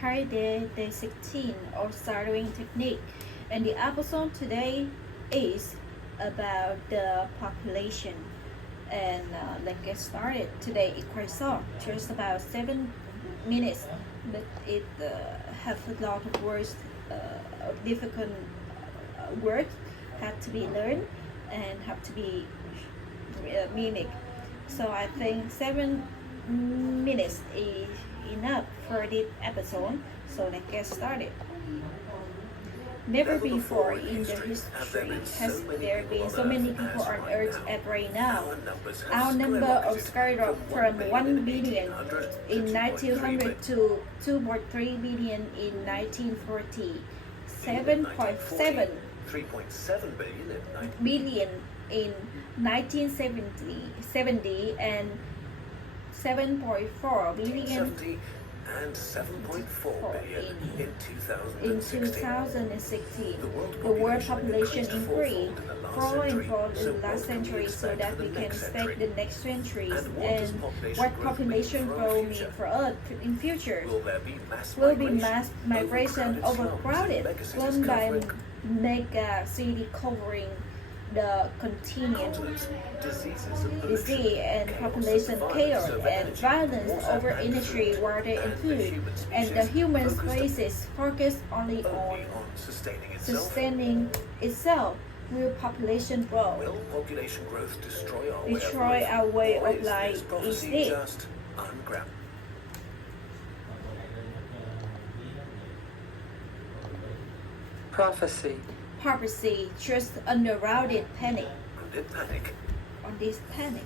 Hi there, day 16 of Stuttering Technique, and the episode today is about the population. And let's get started. Today it's quite short, just about 7 minutes, but it have a lot of words, difficult words have to be learned and have to be mimic. So I think 7 minutes is enough for this episode. So let's get started. Never before in the history has there been so many people on Earth as right now. Our number of skyrocketed from 1 billion in 1900 to 2.3 billion in 1940, 7.7 billion in 1970, and 7.4 billion and 7.4 billion in 2016. The world population increased fourfold in the last century, so that we can expect the next centuries. And what population growth mean for Earth in future? Will be mass migration, overcrowded, flown by mega city covering the continent, disease and population chaos and violence over energy, water and food, and the human species focus only on sustaining itself. Will population grow? Will population growth destroy our way of life instead? Just ungrabbed. Prophecy, just unheralded panic. Panic. On this panic.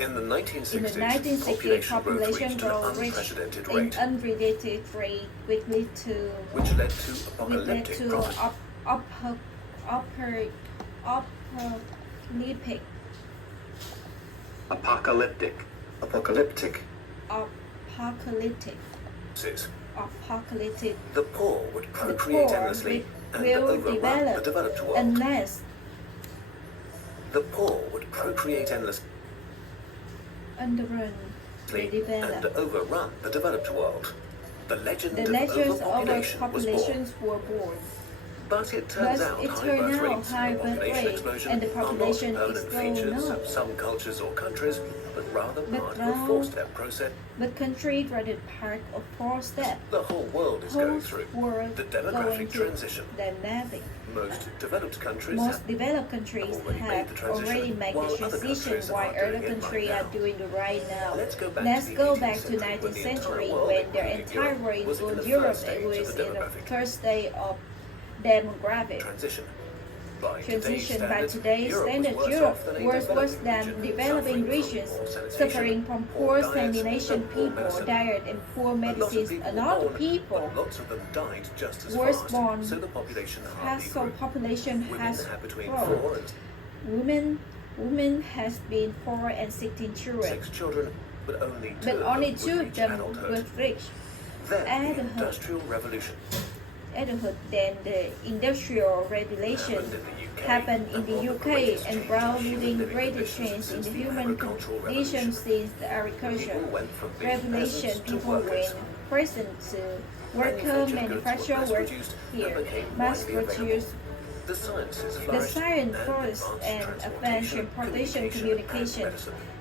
In the 1960s, In the 1960s, population growth reached an unprecedented rate, which led to apocalyptic. The poor would procreate endlessly and overrun the developed world. Unless The poor would procreate endlessly underrun the and developed. overrun the developed world. The legend The of legends of overpopulation populations was born. were born. But it turns out high birth rates high and birth population rate explosion and the are not population permanent explosion, features no. of some cultures or countries, but rather But part of now- a four-step process But country rather part of 4 steps. the whole world is going through. World The going demographic to transition. dynamic. Most developed countries Most have developed countries already made the have transition, already made while the other transition, countries while are other doing it countries right are now. doing it right now. Let's go back to to the 19th century world, when the including entire Europe, world was in was the Europe first stage and was of the in the demographic first stage of demographic transition. transition. By today's Europe standard, was Europe worse off was than worse than developing regions, suffering from poor sanitation people, diet and poor medicines, and other people. Lots of them died just as Worse fast, born so the population hardly has so grew. population Women has had between grown. 4 and Women has been 4 and 16 children, 6 children, but only but only 2 would of reach them adulthood. were rich. Then the adulthood. Industrial Revolution Adulthood, then the Industrial Revolution happened in the UK and brought leading the greatest change in the human condition since the agriculture revolution. People went present to worker, manufacture, work here, mass produce. the sciences The flourished, science and flourished and advanced transportation, communication, and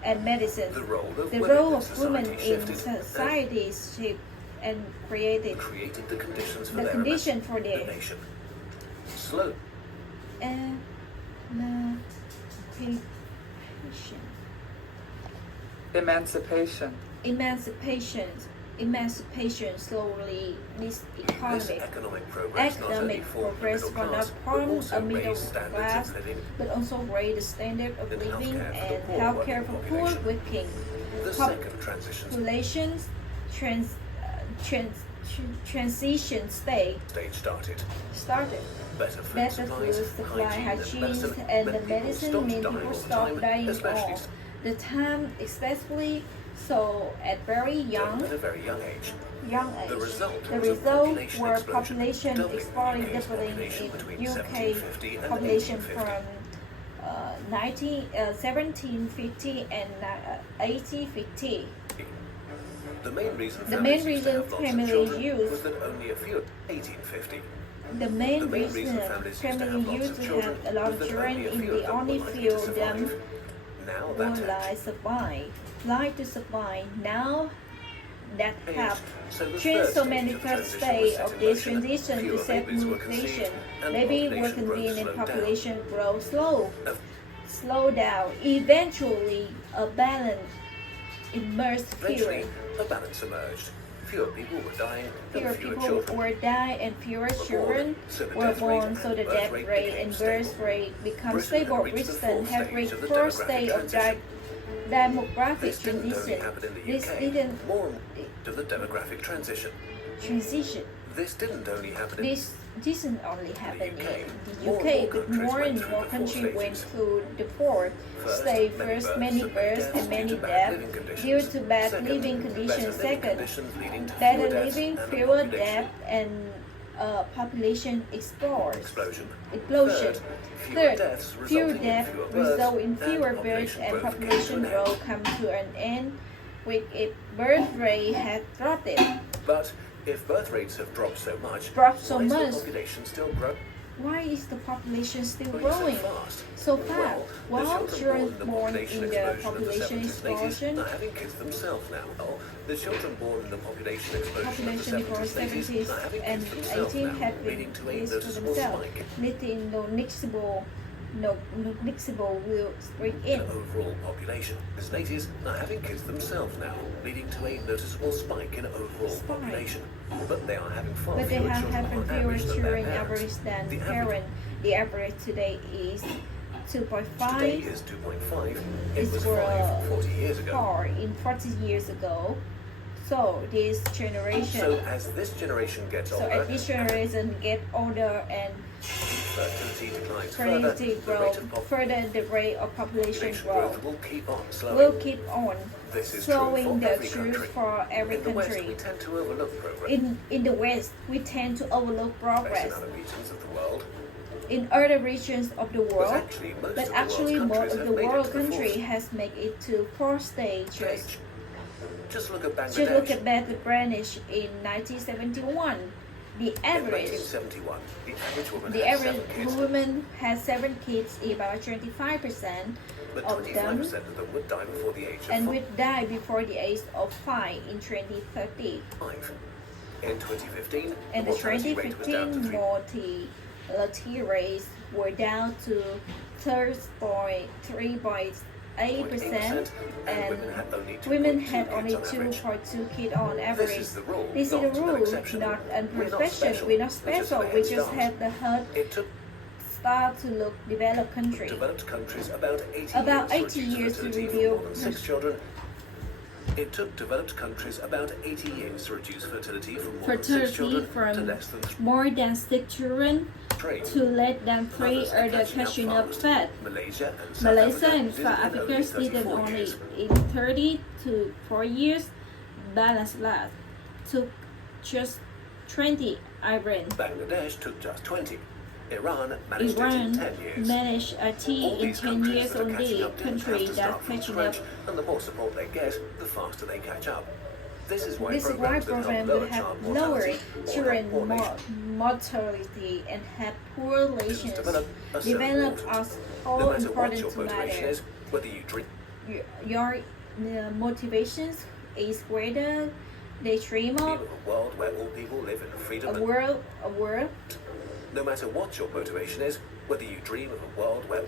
and medicine. The role of The women role in of women society in shifted society shaped and created created the conditions for the their condition for the their nation. Slow. Emancipation. Emancipation. Emancipation slowly this This economic economic progress not only economic formed the progress middle for not class, but form also a middle raised standards class, of living. but also raise the standard of And living healthcare for the and poor healthcare for working poor population. working The second transition populations transition stage started. Better food Better supplies, food supply, hygiene, hygiene, and the meant medicine mean people stopped dying all especially the time, especially so at very at a very young age. young age. The result The was a result population were explosion, population doubling exploding UK's doubling population in between UK 1750 and population 1850. from 1750 and 1850. The main reason The main families used to reason have lots of family children used was that only a few. 1850. The main The main reason reason families family used to have lots used of to children have a lot was of that children only a in few the of them only were likely few to of them survive. Now were that like survive that have changed. So the changed third so stage many of the first transition stage was set of in this motion. transition to Fewer self babies were mutation. conceived, and Maybe population were growth convenient and slowed down. population growth Of slow down. Eventually, a balance emerged. Eventually, a balance emerged. Fewer people were dying, Fewer and fewer people children were dying and fewer children so the were death rate born, and so the birth death rate rate became and stable. birth rate become Britain stable. had reached the Britain fourth had stage reached of the fourth demographic stage of transition. demographic This didn't only transition. happen in the This UK. didn't More of the demographic transition. transition. This didn't only happen in This didn't only happen UK. in the More UK, and but more more and countries more went through the countries four went stages. through the fourth stage. First, many births and many deaths due to bad Second, living better conditions. living Second, conditions leading to better fewer deaths living, and a fewer population deaths, and population explosion. Third, fewer Third, deaths fewer resulting in deaths fewer births result in and fewer births population and growth population came to an end. growth come to an end, with its birth rate had dropped. But if birth rates have dropped so much, Dropped so why is much. the population still growing Why is the population still so growing fast? so fast? Well, While the children children born born in in the the population 70s and 80s explosion, are having kids themselves now. Oh, the children born in the population explosion population of before the 70s 70s are having and kids themselves 18 now, had been leading to a kids for noticeable themselves, spike leading noticeable will spring in in. overall population. The 80s are having kids themselves now, leading to a noticeable spike in overall population. But they are having far But they fewer have children having on fewer average than children their average parents. than The parent. average The average today is today 2.5. is 2.5. It It's was for 5 40 years ago. far in 40 years ago. So this generation, So as this generation gets so older, as this generation get older and fertility declines fertility further, the rate of growth further, the rate of population population growth growth will keep on slowing. will keep on This is true slowing for the every truth country. for every In the West, we country. tend to overlook progress. In the West, we tend to overlook In progress other regions of the world, in other regions of the but world. actually most But of actually, the world's most countries of have the made it world to the country fourth has made it to 4 stages. stage. Just look at Just look Bangladesh. at Bangladesh in 1971. The In average 1971, the average woman The had average 7 kids, woman has 7 kids, about 25% but of 25% them, of them would die before the age of and would die before the age of 5 in 2030. 5. In 2015, And the the mortality rate was down to 2015 3. mortality rates were down to 3.8%, and women had only 2.2 kids on average. This is the rule, This is the not an rule, exception. not an We're not exception. special. We're not We're just special. a We head just start. had the head It took start to look developed country. developed countries about 80 About years 80 to reduce years to fertility reveal for more than 6 children. It took developed countries about 80 years to reduce fertility from more than 6 Fertility children to from less than more than 6 children 3. to less than 3 Others are the catching up fast. fast. Malaysia and South Malaysia Africa and did it South in Africa only did it 34 only years. in 30 to 4 years. Balance last took just 20. Iran Bangladesh took just 20. Iran managed it in Iran 10 years. managed a All tea in these 10 countries years that are catching only. up didn't have Country to that's start from catching up. scratch, and the more support they get, the faster they catch up. This is why This is why programs that programs help that have child lower mortality or children help poor nations mortality and have poor relations develop are so develop important. as No all matter what important your to motivation matter. is, whether you dream Your motivations is whether they dream of of a world where all people live in freedom a and world no matter what your motivation is, whether you dream of a world where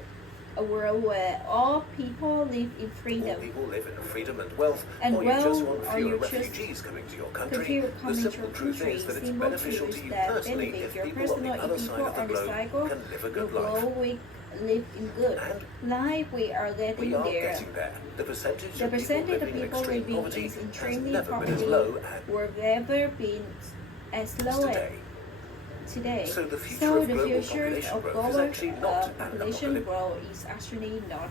where all people live in all freedom. people live in freedom and wealth, And or you just wealth, want or fewer you just refugees coming to your The country, few the coming to simple your truth country, is that it's simple beneficial truth to you that personally benefit if your people on personal the other if side people of the on the globe cycle can live a the good life. globe we live in good And life. We are getting we are there. getting there. The percentage The of people percentage of living in people extreme living poverty in has extremely never been as poverty low as were never been as low as today. today. So the future of the global future population of growth is global actually not an population growth is actually not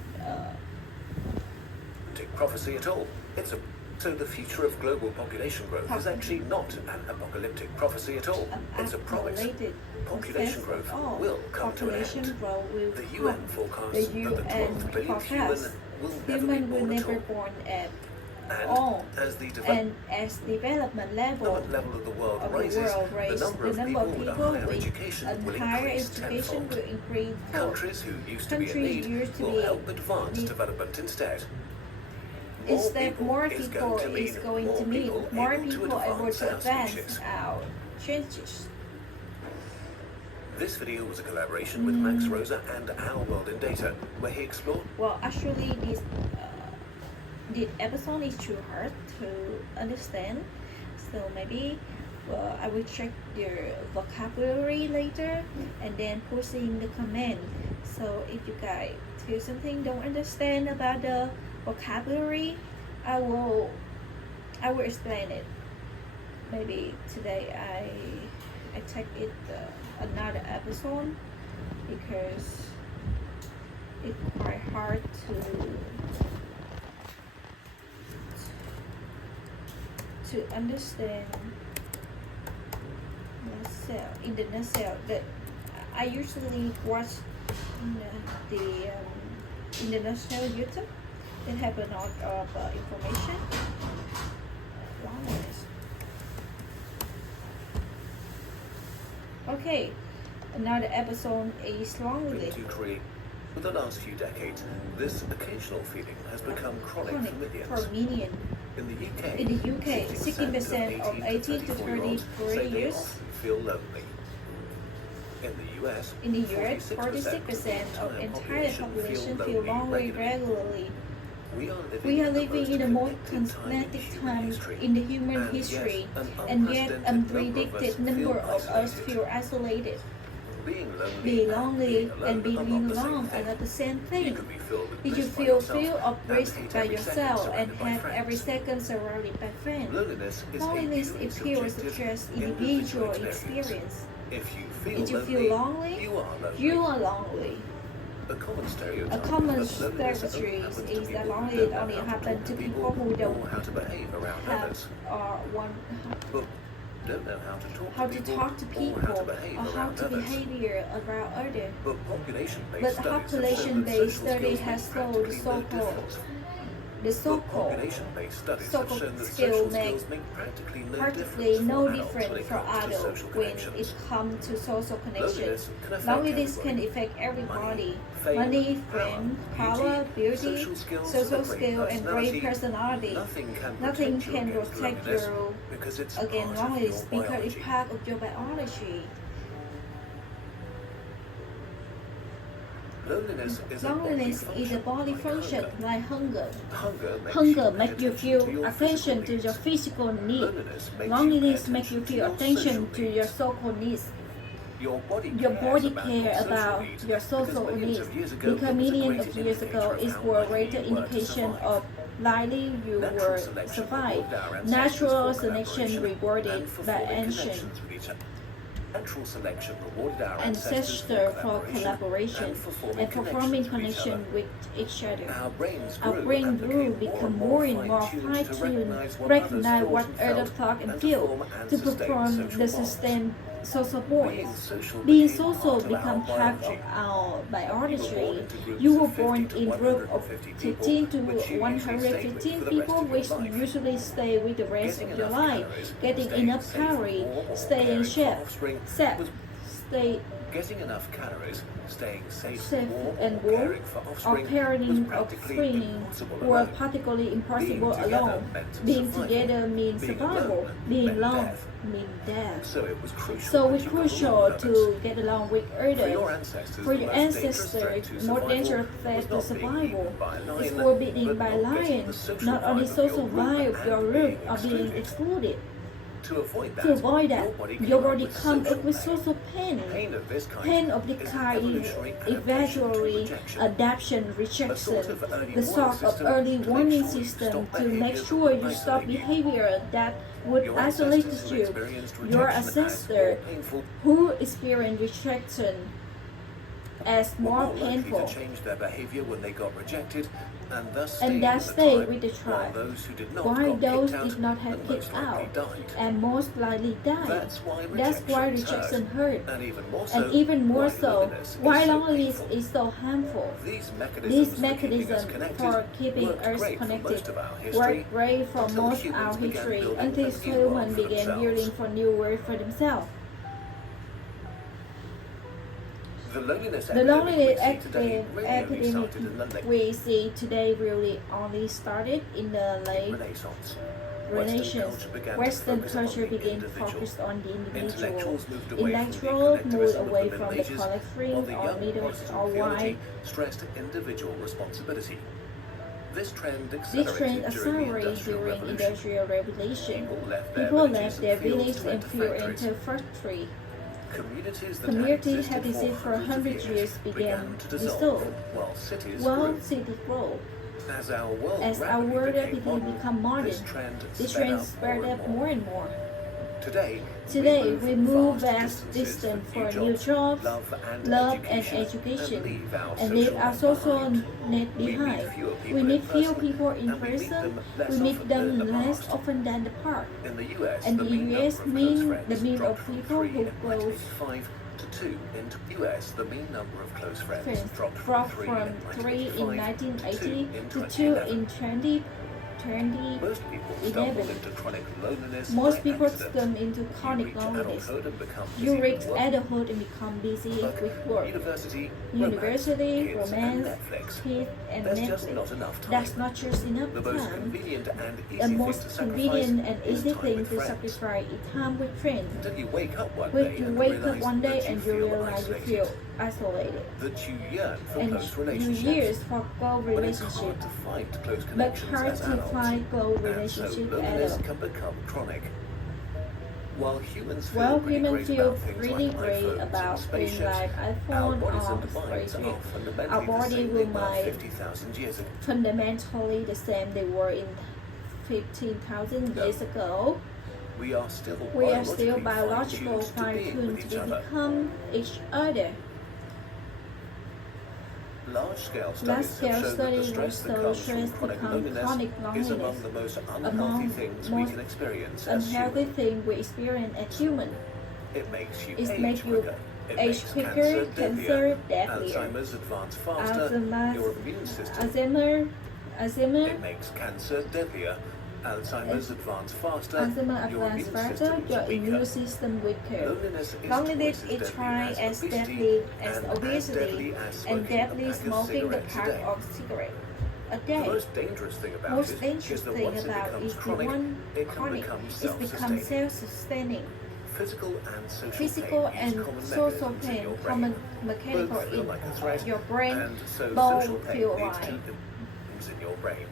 apocalyptic prophecy at all. It's a So the future of global population growth is actually not an apocalyptic prophecy at all. It's a promise. Population growth will come to an end. The UN forecasts that the 12th billionth human will never be born at all. As the development level of the world rises, the number of people with a higher education will increase tenfold. Countries who used to be in need will help advance development instead. More people is going to mean more people able to advance our changes. This video was a collaboration with Max Rosa and Our World in Data, where he explored. Well, actually, this episode is too hard to understand, so maybe I will check your vocabulary later and then post in the comment. So if you guys feel something don't understand about the vocabulary, I will explain it. Maybe today I take it another episode because it's quite hard to understand the cell in the nutshell. That I usually watch in the nutshell YouTube. It have a lot of information. Okay, another episode is Lonely. For the last few decades, this occasional feeling has become chronic for millions. In the UK, 16% of 18 to 34 years feel lonely. In the US, 46% of entire population feel lonely regularly. We are living in the most traumatic time in the human history, and yet unpredicted number of us feel isolated. Being lonely and being alone are not the same thing. If you feel of risk by yourself and have every second surrounded by friends, loneliness appears as just individual experience. If you feel lonely, you are lonely. A common stereotype is that lonely only happens to people who don't know how to behave around others, but don't know how to talk to people or how to behave around others. But population-based study has shown the so-called skill make practically no difference for adults when it comes to social connection. Loneliness can affect everybody: money, friends, power, beauty, social skill, and great personality. Nothing can protect you against loneliness because it's part of your biology. Loneliness is a body function like hunger. Hunger makes you feel attention to your physical needs. Loneliness makes you feel attention to your social needs. Your body care about your social needs. Because millions of years ago, it was a greater indication of likely you will survive. Natural selection rewarded by ancient ancestors for collaboration and performing connection with each other. Our brain grew, become more and more fine-tuned, recognize what others talk and feel to perform the sustained social bonds. Being social become part of our biology. You were born in a group of 15 to 115 people, which usually stay with the rest of your life. Getting enough calories, stay in shape, getting enough calories, staying safe and warm, or parenting offspring were particularly impossible alone. Being together means survival. Being alone means death. So it's crucial to get along with others. For your ancestors, the most dangerous threat to survival is forbidden by lions. Not only so survive your root or being excluded. To avoid that, your body comes up with social pain. Pain of the kind is eventually adaptation, rejection, the sort of early warning system to make sure you stop behavior that would isolate you. Your ancestor who experienced rejection as were more more likely painful, to change their behavior when they got rejected and thus stayed tribe, with the while tribe, those who did not while got those kicked out did not have and kicked most likely out died. and most likely died. That's why rejection hurt, and even more so, why loneliness loneliness so is so harmful. These These mechanisms mechanisms for keeping us connected worked great for until most of humans our began history building until a new humans world for began themselves. building for new world for themselves. The loneliness The loneliness epidemic we see today really only started in the late Renaissance. Renaissance. Western culture began to focus on the individual. Intellectuals moved Intellectuals moved away of the from the Middle Ages, collective while the or young middle Protestant or theology wide. stressed individual responsibility. This trend This trend accelerated during the Industrial Revolution. People left their village and field factories. into factory. Communities had existed for 100 years began to dissolve, while cities while grew. cities grew. As our world As our rapidly world became rapidly modern, become modern, this trend spread up more and more. Today, we move vast distance for new jobs, love and education, and leave our social net behind. We meet few people in person. We meet them less often than the past. In the US, And the US mean the mean of dropped from people 3 who in close 1985 to 2 in the US. The mean number of close friends friends dropped dropped from from 3 in 1980 to 2 in 2020. Most people stumble 11. into chronic loneliness Most by people accident. stumble into You chronic reach loneliness. adulthood and become You busy reach with work, adulthood and become busy work, with work. university, Romance, kids, and Netflix. kids, and There's just Netflix. not enough time. That's not just enough The most time. convenient and easy The thing to most sacrifice convenient and is easy time thing with to friends. sacrifice is time with friends. Until you wake up one When day you and wake up realize one day that and you feel realize you isolated, feel isolated, that you yearn for and close you relationships. years for close But it's relationship, hard to find close but connections hard as to adults, find close and so relationship loneliness at all. can become chronic. While humans feel Well, pretty humans great feel about things really like great iPhones about and things spaceships, like our iPhone bodies or and minds spaceship. are fundamentally Our the body same will they were mind 50,000 years ago. fundamentally the same they were in 15,000 years ago. We are still biological fine-tuned to become each other. Large-scale Large-scale studies have shown that the studies stress that show comes stress from chronic become chronic loneliness is among loneliness the most among unhealthy things we most can experience as unhealthy humans. thing we experience as human. It makes you It age makes you quicker. It age makes quicker, cancer deadlier. Alzheimer's advance faster. Alzheimer's- Your immune system. Alzheimer It makes cancer deadlier. Alzheimer's advance faster. Alzheimer Your advance immune faster, system your is immune weaker. system weaker. Loneliness Is is twice as deadly as obesity and deadly smoking the pack of cigarette a The day. most dangerous thing about Most it dangerous is that thing once about it becomes is chronic, one it can chronic become it's become self-sustaining. self-sustaining. Physical and social Physical pain and use common social mechanisms in pain, your brain. common mechanical Both feel in like a threat, your brain, and so both social pain feel leads like to impulses in your brain.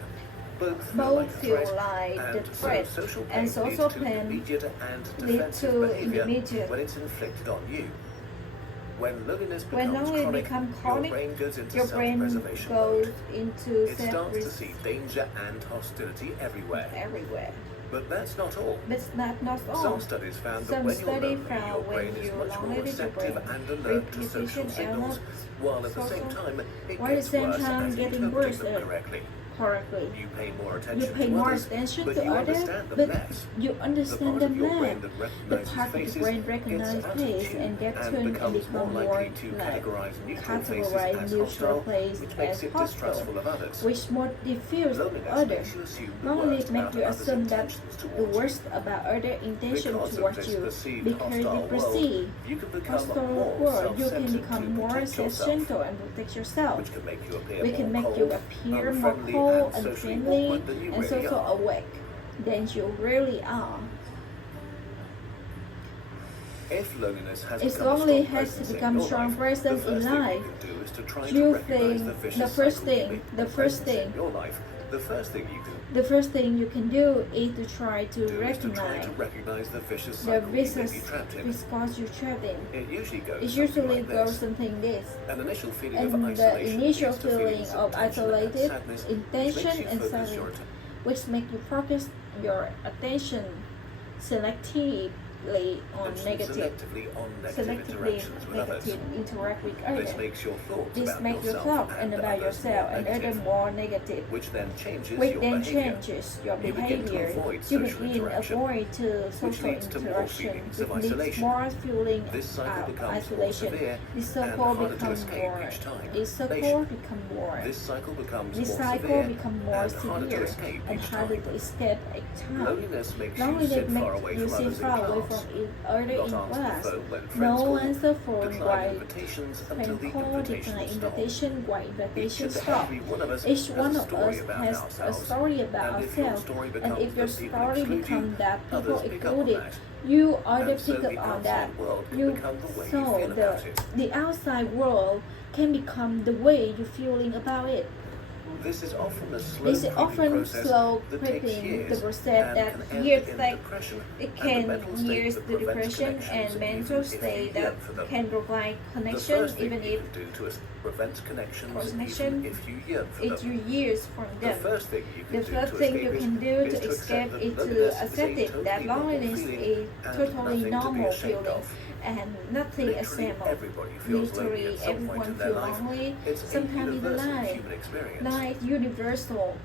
Both both feel feel like like a the threat, threat, and social pain and social leads to pain immediate and lead defensive to behavior immediate. when it's inflicted on you. When loneliness When becomes loneliness chronic, becomes chronic, your brain goes into your brain self-preservation goes mode. into It starts to see self danger and hostility everywhere. everywhere. But that's not all. But not all. Some studies found that Some when you're study lonely, your found brain when is you're much more lonely, your receptive brain and alert to social repetition signals, while at the same social- time it while at the gets same worse time at getting interpreting worse them at- correctly. correctly. You pay more You attention pay to more others, attention but to you others, understand them but less. you The understand part them of your brain less. that The recognizes part of the faces brain gets recognizes out of face tune and get and tuned and becomes more become more likely to like categorize neutral faces categorize as neutral hostile, face which as makes it hostile, distrustful of others. which more diffuse Loneliness others. makes you assume the Loneliness worst make about you others' assume that intentions the towards you. worst about other intention Because of towards this you, perceived because you hostile perceive world, you can become hostile more world, you can self-centered become to more protect yourself, self-centered and protect yourself. which can make you appear We more can make cold, you appear more unfriendly, cold, and socially unfriendly, awkward than you and really social are. awake than you really are. If loneliness has If become a lonely strong has presence in become your strong life, presence the in first thing life, you can do is to try to you recognize think the vicious the first cycle thing- may be the first present in thing- your life. The first thing you can The first thing you can do is to try to do is to try recognize to recognize the vicious the cycle you may vicious be trapped in. because you're trapped in. It usually goes It something usually like goes this. something this. An initial feeling And of the isolation initial leads to feeling feelings of tension and isolated, sadness, intention which makes you and focus sadness, your attention which make you focus your attention selective selectively on negative interactions with others. interact with This others. makes your thoughts This about makes your yourself thought and about others yourself more and other negative, more negative, which then changes which your then behavior. changes your You begin to behavior. avoid You social begin interaction, avoid to which social leads to more interaction, feelings of which leads isolation. more feeling This cycle of becomes more isolation. severe This and circle harder to becomes escape more. each time. This circle Nation. become more. This cycle becomes This more cycle severe become more and harder to severe escape and each harder time. to escape each time. Loneliness makes you Loneliness sit far makes away you from sit others in far away class, from other not in answer class. the phone when friends No call, answer phone decline while invitations until friend the call, invitation decline stops. invitation while Each invitation and stop. every one of us Each has one a of story us about has a ourselves, story about and if your ourselves, story and becomes if your that people story exclude becomes you, that people others pick up on excluded, that. you either And so pick the up on that. outside world can You become the way you so feel about it. the outside world can become the way you're feeling about it. This is often a This is slow often process slow that takes creeping, years the process and that can end years in take. depression It and can the mental state years that the prevents depression connections and mental even if state you that yearn for them. can provide The connection first thing even you if can do to prevent connections connection even if you yearn for it's them. your years from The them. first thing you can The do first to thing escape you it can do is to escape accept is that to loneliness accept is a it that totally normal loneliness feeling is and totally nothing to be normal ashamed feeling of. and nothing Literally acceptable. everybody feels lonely Literally at some point everyone in their feels life. lonely It's a sometime in the universal life. human experience. Like universal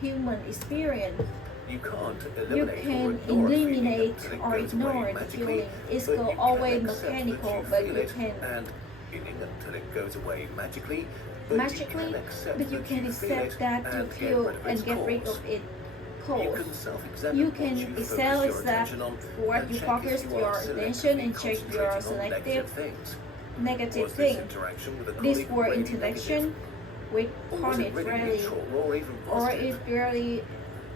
human experience. You can't You eliminate can or eliminate until it or goes ignore away the magically, feeling. It's but you can always accept that mechanical, you but feel you it can and feeling until it goes away magically. But magically, you can accept but you that can you feel accept it that you and feel get rid of and its get rid cause. of it. You Cause. can self-examine You what can you focus excel your attention on what and you check focus if you your are attention and check selectively your concentrating on negative selective things. negative Was this thing. interaction with a This colleague word really interaction negative? with Or was Connie it really really, neutral or even or positive? it really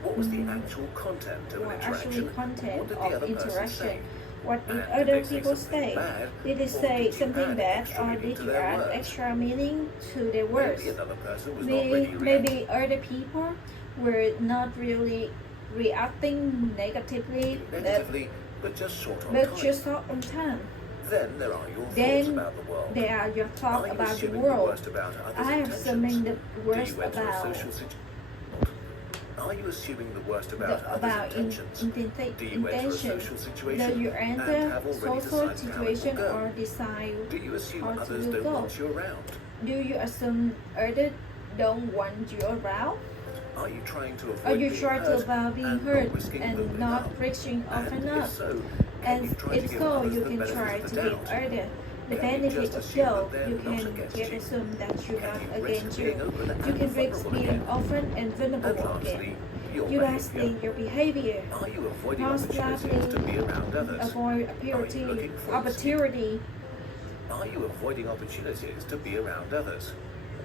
What was the actual content of or an actually interaction? content What did the of other person interaction. say? What did And other did they say people something say? bad, Did they or say did you something add bad, extra or meaning did to you their add words? extra meaning to their words? Maybe another person was not really reacting Maybe other people were not really reacting negatively, but just short on but time. just short on time. Then there are your thoughts Then about the world. there are your thoughts Are you about the assuming world. worst about others' I am intentions? assuming the Do worst you enter a about social Are you assuming the worst about others' intentions? Do you enter a intention. social Do situation you and enter have already social decided how it situation will go? or decide Do you assume how others to don't go? want you around? Do you assume others don't want you around? Are you trying to avoid Are you being trying to hurt avoid being and hurt not risking and opening not up? reaching often And up? if so, And can you try if to give so, others you the can benefit try of the to give doubt? others the Can you benefit just of assume that doubt. they're You not can against just you? assume that you're Can not you risk against being you. open and You can risk vulnerable being again? often and And vulnerable lastly, again. your You behavior. lastly, your behavior. Are you avoiding Most opportunities to be around others? avoid opportunity. Are you avoiding opportunities to be around others?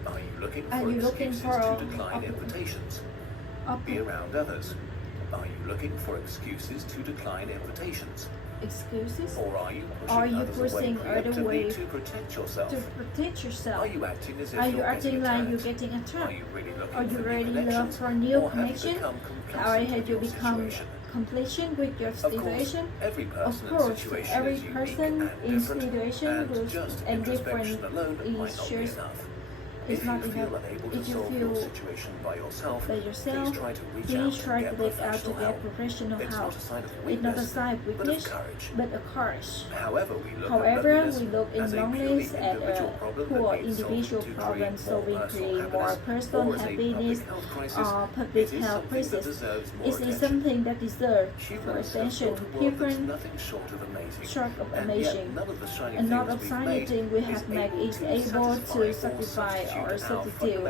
Are you looking Are for you looking excuses for to decline invitations? Be around others. Are you looking for excuses to decline invitations? excuses Or are you Are you pushing others away pushing other preemptively way to protect yourself? to protect yourself? Are you acting as if Are you you're acting getting like attacked? you're getting Are attacked? you really looking Are you for really new looking connections? for new Or have you connection? become Or complacent have with you your become situation? complacent with your Of course, situation? every Of person and course, situation every is unique person and in different, situation and just and different introspection alone might is not be just enough. it's If not you feel enough. unable to If you solve your feel situation by yourself, by yourself, please try to reach please out try and to get reach out to professional get help. professional It's help. not a sign of It's not a weakness, sign of but of weakness, courage. but of courage. However, we look However, at we look in as a loneliness purely at individual problem poor that needs individual solving to problem create solving, more create personal more personal or as a happiness public health crisis. or It public is health something that crisis. deserves more It is attention. something that deserves for Humans have attention. built a world that's Different nothing short of amazing. short of And amazing. yet none of the shiny And not things of we've shiny made thing we have made is able to satisfy or substitute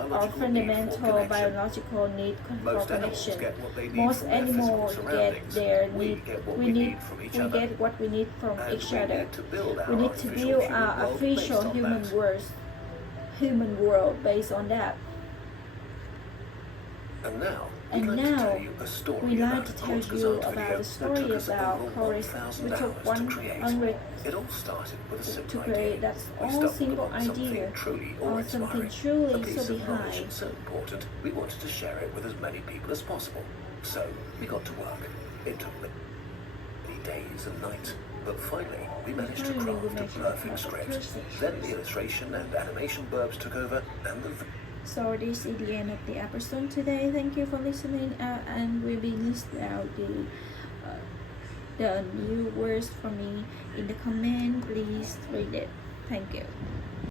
our fundamental biological need for Most animals connection. get what they need Most from their animals physical get surroundings. their We need. get what We we need. need from each We other. get what we need from And each we other. need to build our We need to artificial build human our world official based on human that. human world based on that. And now, And we'd like now, to tell you a story we like about to a tell Course you Result about video the that story took us about over Course, 1,000 which took hours to create. 100 It all started with a to simple create. idea. That's We all stumbled simple upon something idea truly or awe-inspiring. something A truly piece so of knowledge behind. so important, we wanted to share it with as many people as possible. So we got to work. It took many days and nights, but finally we managed to craft a perfect script. Then the illustration and animation burbs took over, and the So this is the end of the episode today. Thank you for listening, and we'll be listing out the the new words for me in the comment. Please read it. Thank you.